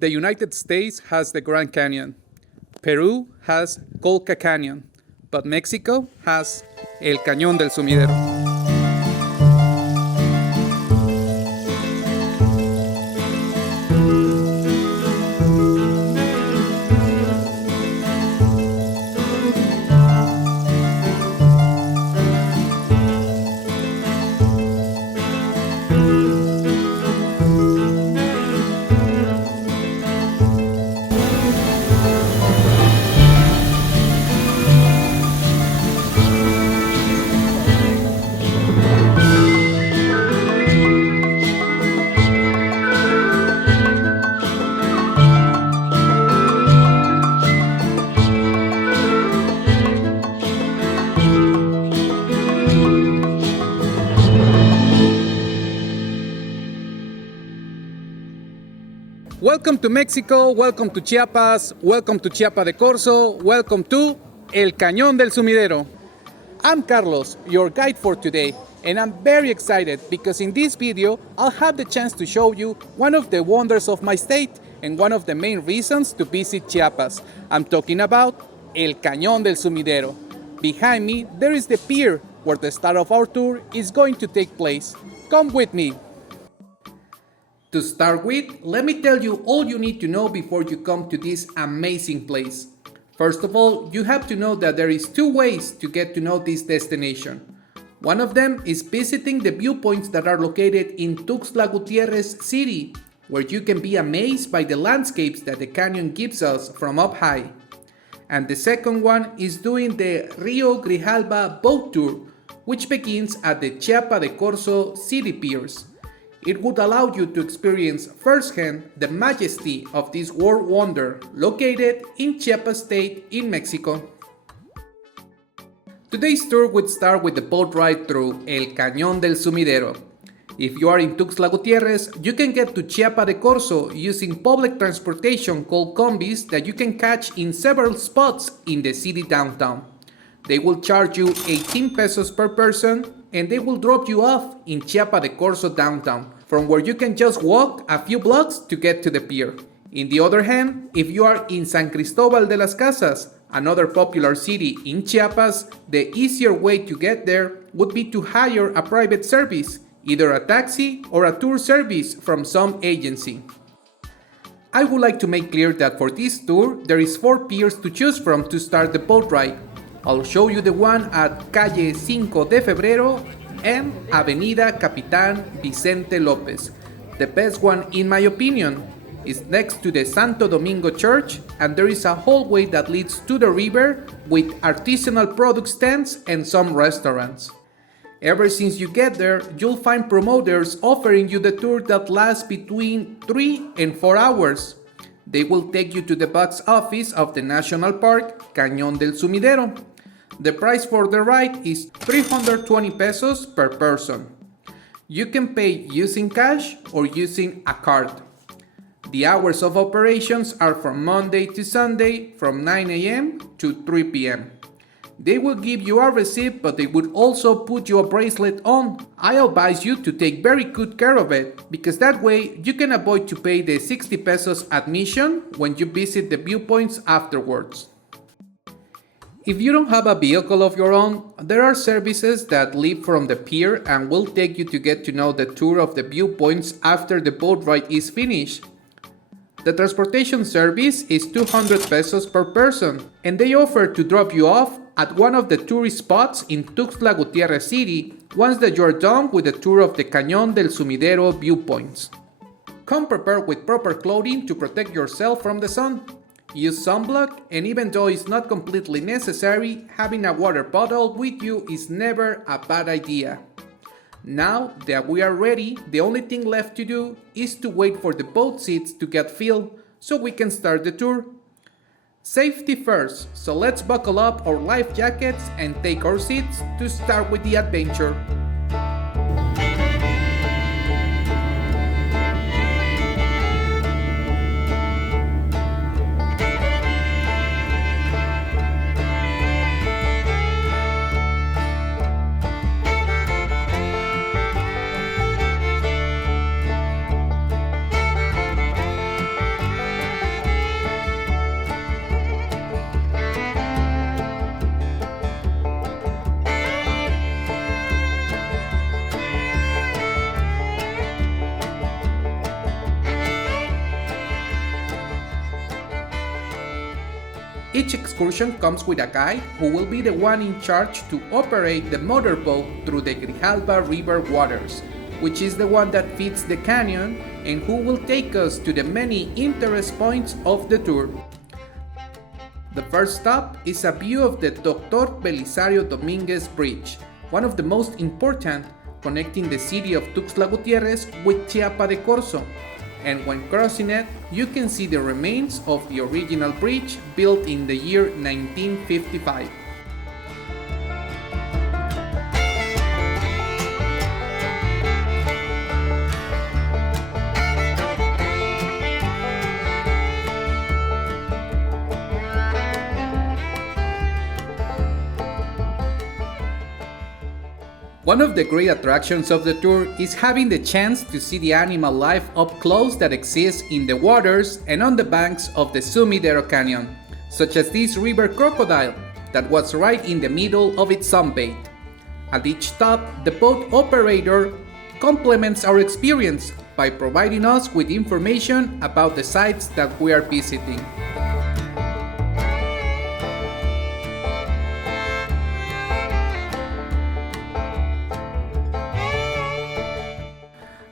The United States has the Grand Canyon. Peru has Colca Canyon. But Mexico has el Cañón del Sumidero. Welcome to Mexico, welcome to Chiapas, welcome to Chiapa de Corzo, welcome to El Cañón del Sumidero. I'm Carlos, your guide for today, and I'm very excited because in this video I'll have the chance to show you one of the wonders of my state and one of the main reasons to visit Chiapas. I'm talking about El Cañón del Sumidero. Behind me there is the pier where the start of our tour is going to take place. Come with me. To start with, let me tell you all you need to know before you come to this amazing place. First of all, you have to know that there is two ways to get to know this destination. One of them is visiting the viewpoints that are located in Tuxtla Gutierrez City, where you can be amazed by the landscapes that the canyon gives us from up high. And the second one is doing the Rio Grijalba boat tour, which begins at the Chiapa de Corzo city piers. It would allow you to experience firsthand the majesty of this world wonder located in Chiapas state in Mexico. Today's tour would start with the boat ride through El Cañón del Sumidero. If you are in Tuxtla Gutierrez, you can get to Chiapa de Corzo using public transportation called combis that you can catch in several spots in the city downtown. They will charge you 18 pesos per person and they will drop you off in Chiapa de Corzo downtown, from where you can just walk a few blocks to get to the pier. In the other hand, if you are in San Cristobal de las Casas, another popular city in Chiapas, the easier way to get there would be to hire a private service, either a taxi or a tour service from some agency. I would like to make clear that for this tour, there is 4 piers to choose from to start the boat ride. I'll show you the one at Calle 5 de Febrero and Avenida Capitán Vicente López. The best one, in my opinion, is next to the Santo Domingo Church, and there is a hallway that leads to the river with artisanal product stands and some restaurants. Ever since you get there, you'll find promoters offering you the tour that lasts between 3 and 4 hours. They will take you to the box office of the National Park, Cañón del Sumidero. The price for the ride is 320 pesos per person. You can pay using cash or using a card. The hours of operations are from Monday to Sunday from 9 a.m. to 3 p.m. They will give you a receipt, but they would also put you a bracelet on. I advise you to take very good care of it, because that way you can avoid to pay the 60 pesos admission when you visit the viewpoints afterwards. If you don't have a vehicle of your own, there are services that leave from the pier and will take you to get to know the tour of the viewpoints after the boat ride is finished. The transportation service is 200 pesos per person, and they offer to drop you off at one of the tourist spots in Tuxtla Gutierrez City once that you are done with the tour of the Cañón del Sumidero viewpoints. Come prepared with proper clothing to protect yourself from the sun. Use sunblock, and even though it's not completely necessary, having a water bottle with you is never a bad idea. Now that we are ready, the only thing left to do is to wait for the boat seats to get filled so we can start the tour. Safety first, so let's buckle up our life jackets and take our seats to start with the adventure. Each excursion comes with a guide who will be the one in charge to operate the motorboat through the Grijalba River waters, which is the one that feeds the canyon and who will take us to the many interest points of the tour. The first stop is a view of the Dr. Belisario Dominguez Bridge, one of the most important, connecting the city of Tuxtla Gutiérrez with Chiapas de Corzo. And when crossing it, you can see the remains of the original bridge built in the year 1955. One of the great attractions of the tour is having the chance to see the animal life up close that exists in the waters and on the banks of the Sumidero Canyon, such as this river crocodile that was right in the middle of its sunbathe. At each stop, the boat operator complements our experience by providing us with information about the sites that we are visiting.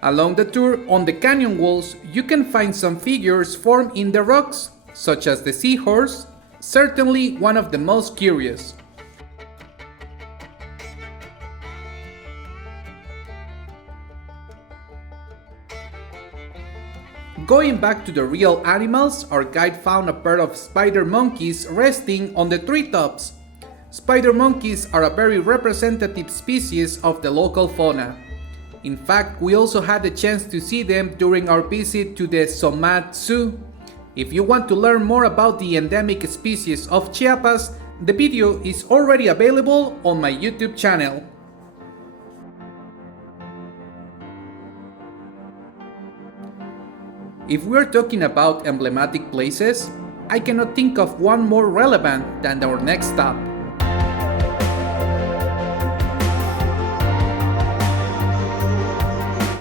Along the tour, on the canyon walls, you can find some figures formed in the rocks, such as the seahorse, certainly one of the most curious. Going back to the real animals, our guide found a pair of spider monkeys resting on the treetops. Spider monkeys are a very representative species of the local fauna. In fact, we also had the chance to see them during our visit to the Somat Zoo. If you want to learn more about the endemic species of Chiapas, the video is already available on my YouTube channel. If we're talking about emblematic places, I cannot think of one more relevant than our next stop.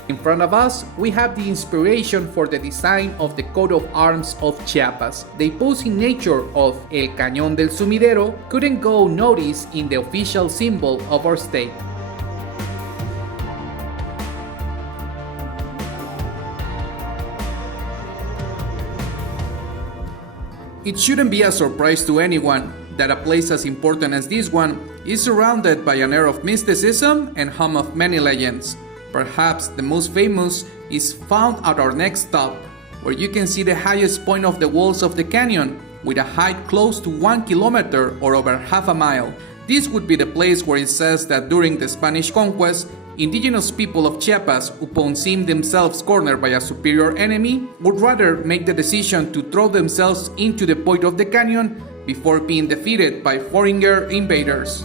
In front of us, we have the inspiration for the design of the coat of arms of Chiapas. The imposing nature of El Cañon del Sumidero couldn't go unnoticed in the official symbol of our state. It shouldn't be a surprise to anyone that a place as important as this one is surrounded by an air of mysticism and hum of many legends. Perhaps the most famous is found at our next stop, where you can see the highest point of the walls of the canyon, with a height close to 1 kilometer or over half a mile. This would be the place where it says that during the Spanish conquest, indigenous people of Chiapas, upon seeing themselves cornered by a superior enemy, would rather make the decision to throw themselves into the point of the canyon before being defeated by foreigner invaders.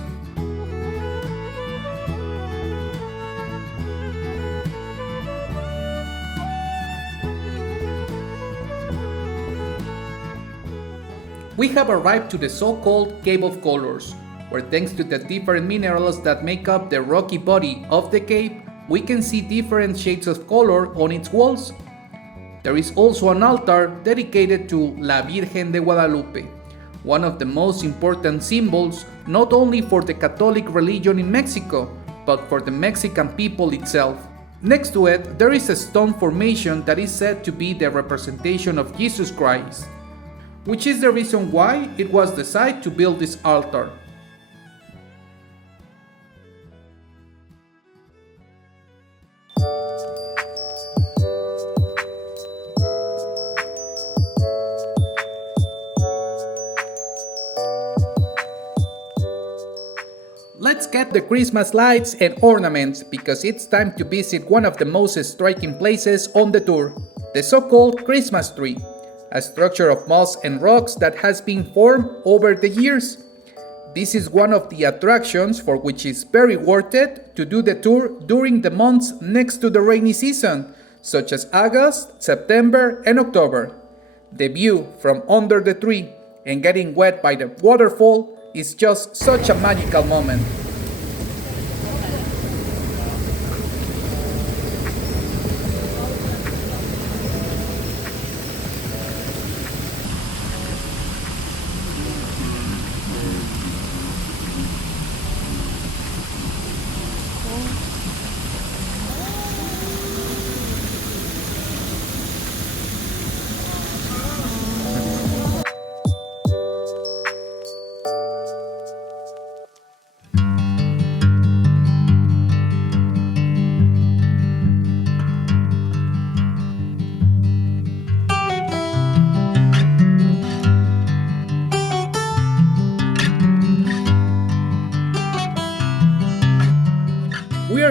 We have arrived to the so-called Cave of Colors, where thanks to the different minerals that make up the rocky body of the cave, we can see different shades of color on its walls. There is also an altar dedicated to La Virgen de Guadalupe, one of the most important symbols not only for the Catholic religion in Mexico, but for the Mexican people itself. Next to it, there is a stone formation that is said to be the representation of Jesus Christ, which is the reason why it was decided to build this altar. Let's get the Christmas lights and ornaments because it's time to visit one of the most striking places on the tour, the so-called Christmas tree, a structure of moss and rocks that has been formed over the years. This is one of the attractions for which it's very worth it to do the tour during the months next to the rainy season, such as August, September, and October. The view from under the tree and getting wet by the waterfall is just such a magical moment.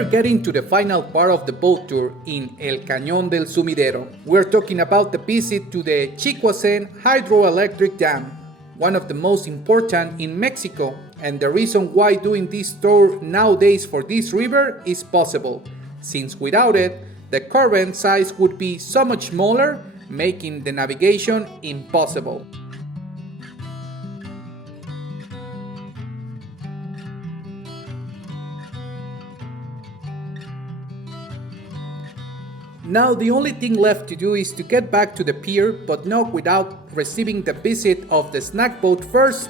are getting to the final part of the boat tour in El Cañon del Sumidero. We're talking about the visit to the Chiapas hydroelectric dam, one of the most important in Mexico, and the reason why doing this tour nowadays for this river is possible, since without it, the current size would be so much smaller, making the navigation impossible. Now the only thing left to do is to get back to the pier, but not without receiving the visit of the snack boat first.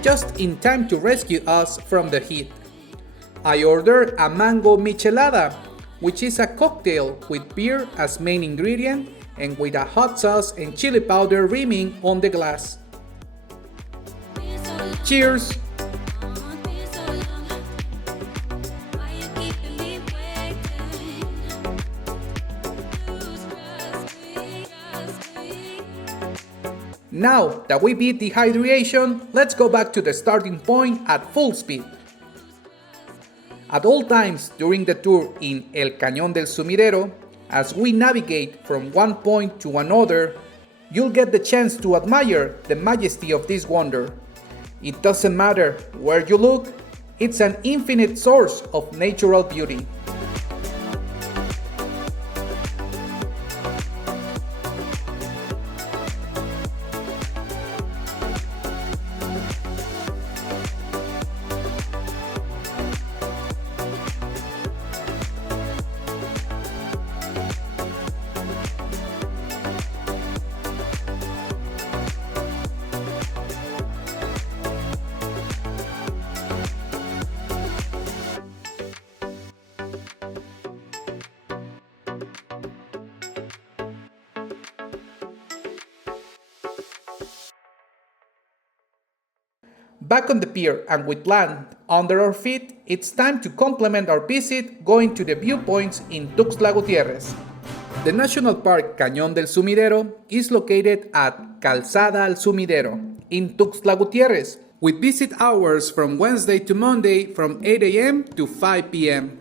Just in time to rescue us from the heat. I ordered a mango michelada, which is a cocktail with beer as main ingredient and with a hot sauce and chili powder rimming on the glass. Cheers! Now that we beat dehydration, let's go back to the starting point at full speed. At all times during the tour in El Cañón del Sumidero, as we navigate from one point to another, you'll get the chance to admire the majesty of this wonder. It doesn't matter where you look, it's an infinite source of natural beauty. Back on the pier and with land under our feet, it's time to complement our visit going to the viewpoints in Tuxtla Gutiérrez. The National Park Cañón del Sumidero is located at Calzada al Sumidero in Tuxtla Gutiérrez, with visit hours from Wednesday to Monday from 8 a.m. to 5 p.m.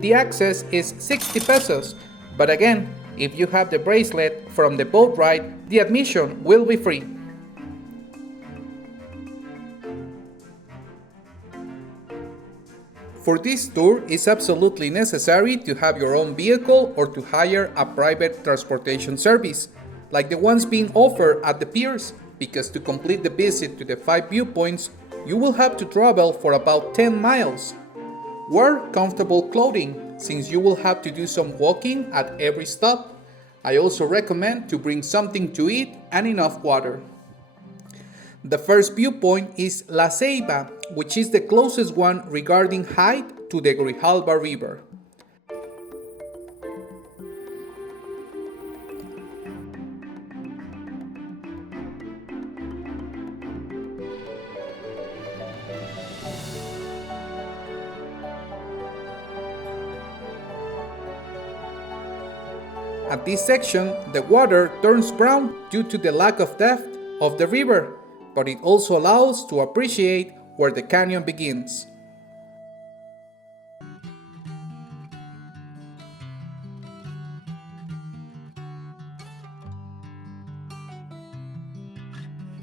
The access is 60 pesos, but again, if you have the bracelet from the boat ride, the admission will be free. For this tour, it's absolutely necessary to have your own vehicle or to hire a private transportation service, like the ones being offered at the piers, because to complete the visit to the 5 viewpoints, you will have to travel for about 10 miles. Wear comfortable clothing, since you will have to do some walking at every stop. I also recommend to bring something to eat and enough water. The first viewpoint is La Ceiba, which is the closest one regarding height to the Grijalba River. At this section, the water turns brown due to the lack of depth of the river, but it also allows to appreciate where the canyon begins.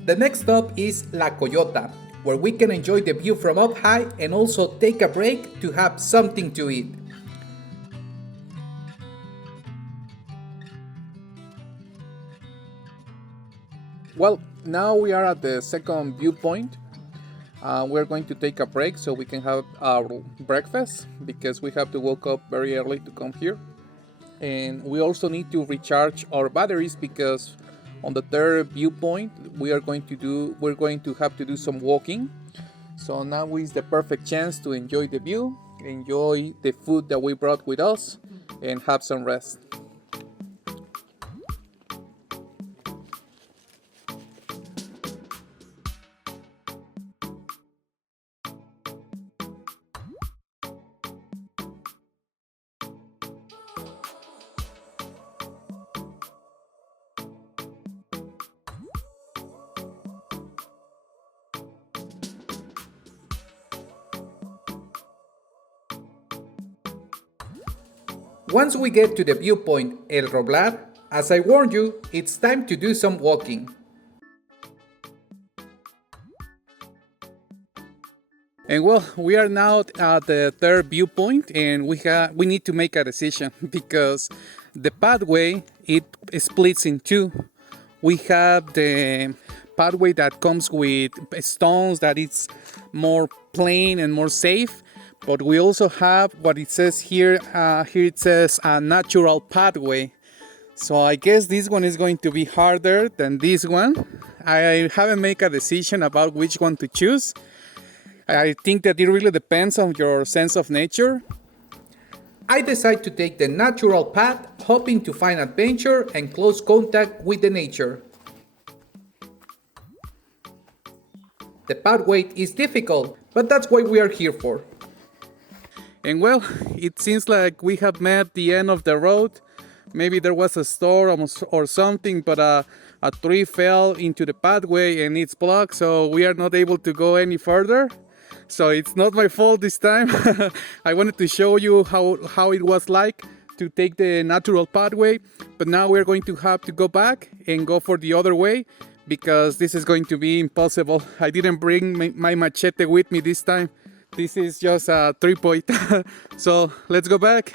The next stop is La Coyota, where we can enjoy the view from up high and also take a break to have something to eat. Well, now we are at the second viewpoint. We're going to take a break so we can have our breakfast because we have to wake up very early to come here. And we also need to recharge our batteries because on the third viewpoint we're going to have to do some walking. So now is the perfect chance to enjoy the view, enjoy the food that we brought with us, and have some rest. Once we get to the viewpoint El Roblar, as I warned you, it's time to do some walking. And well, we are now at the third viewpoint, and we need to make a decision because the pathway it splits in two. We have the pathway that comes with stones that it's more plain and more safe, but we also have what it says here. Here it says a natural pathway. So I guess this one is going to be harder than this one. I haven't made a decision about which one to choose. I think that it really depends on your sense of nature. I decide to take the natural path, hoping to find adventure and close contact with the nature. The pathway is difficult, but that's what we are here for. And well, it seems like we have met the end of the road. Maybe there was a storm or something, but a tree fell into the pathway and it's blocked, so we are not able to go any further. So it's not my fault this time. I wanted to show you how it was like to take the natural pathway, but now we're going to have to go back and go for the other way because this is going to be impossible. I didn't bring my machete with me this time. This is just a 3-point. So let's go back.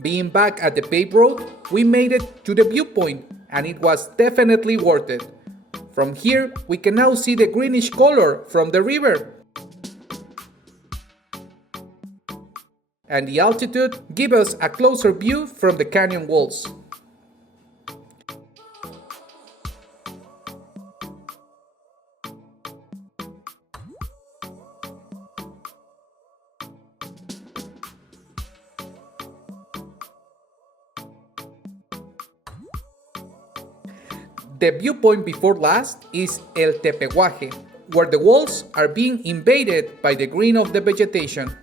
Being back at the paved road, we made it to the viewpoint, and it was definitely worth it. From here, we can now see the greenish color from the river. And the altitude gives us a closer view from the canyon walls. The viewpoint before last is El Tepehuaje, where the walls are being invaded by the green of the vegetation.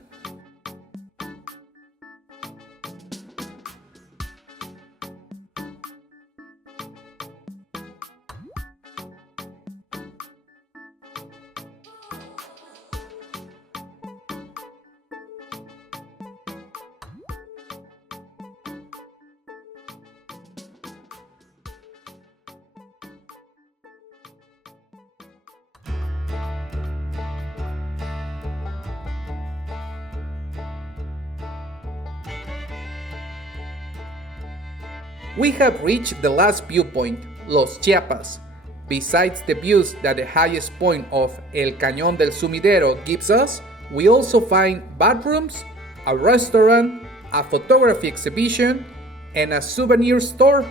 We have reached the last viewpoint, Los Chiapas. Besides the views that the highest point of El Cañon del Sumidero gives us, we also find bathrooms, a restaurant, a photography exhibition, and a souvenir store.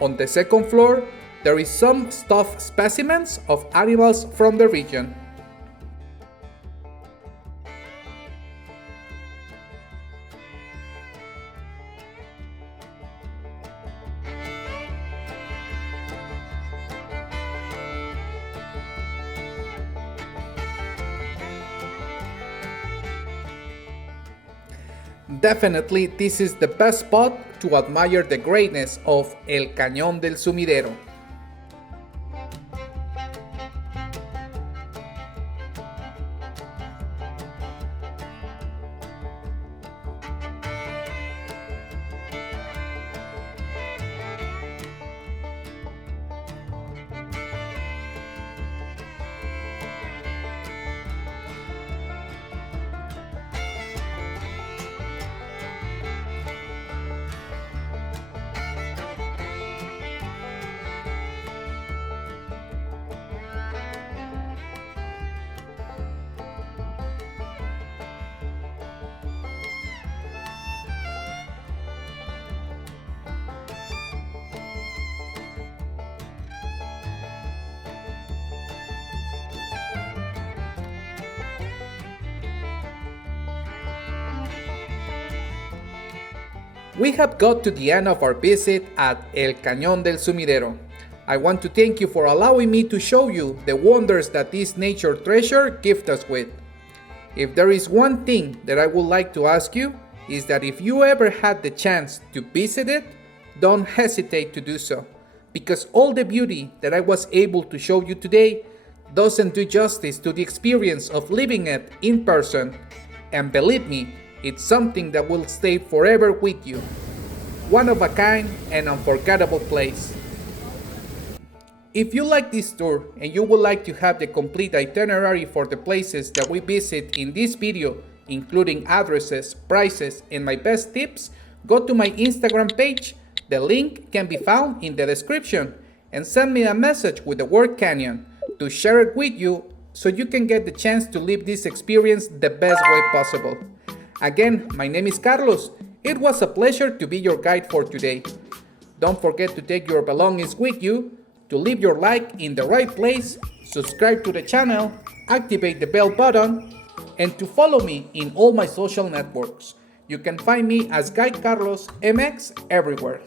On the second floor, there is some stuffed specimens of animals from the region. Definitely, this is the best spot to admire the greatness of El Cañón del Sumidero. We have got to the end of our visit at El Cañón del Sumidero. I want to thank you for allowing me to show you the wonders that this nature treasure gives us with. If there is one thing that I would like to ask you, is that if you ever had the chance to visit it, don't hesitate to do so, because all the beauty that I was able to show you today doesn't do justice to the experience of living it in person, and believe me, it's something that will stay forever with you. One of a kind and unforgettable place. If you like this tour and you would like to have the complete itinerary for the places that we visit in this video, including addresses, prices, and my best tips, go to my Instagram page. The link can be found in the description, and send me a message with the word Canyon to share it with you so you can get the chance to live this experience the best way possible. Again, my name is Carlos. It was a pleasure to be your guide for today. Don't forget to take your belongings with you, to leave your like in the right place, subscribe to the channel, activate the bell button, and to follow me in all my social networks. You can find me as Guide Carlos MX everywhere.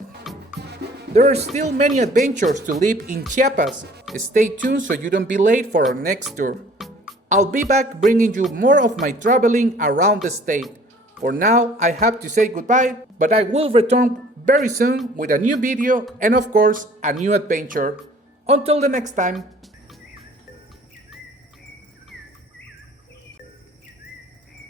There are still many adventures to live in Chiapas. Stay tuned so you don't be late for our next tour. I'll be back bringing you more of my traveling around the state. For now, I have to say goodbye, but I will return very soon with a new video and of course, a new adventure. Until the next time.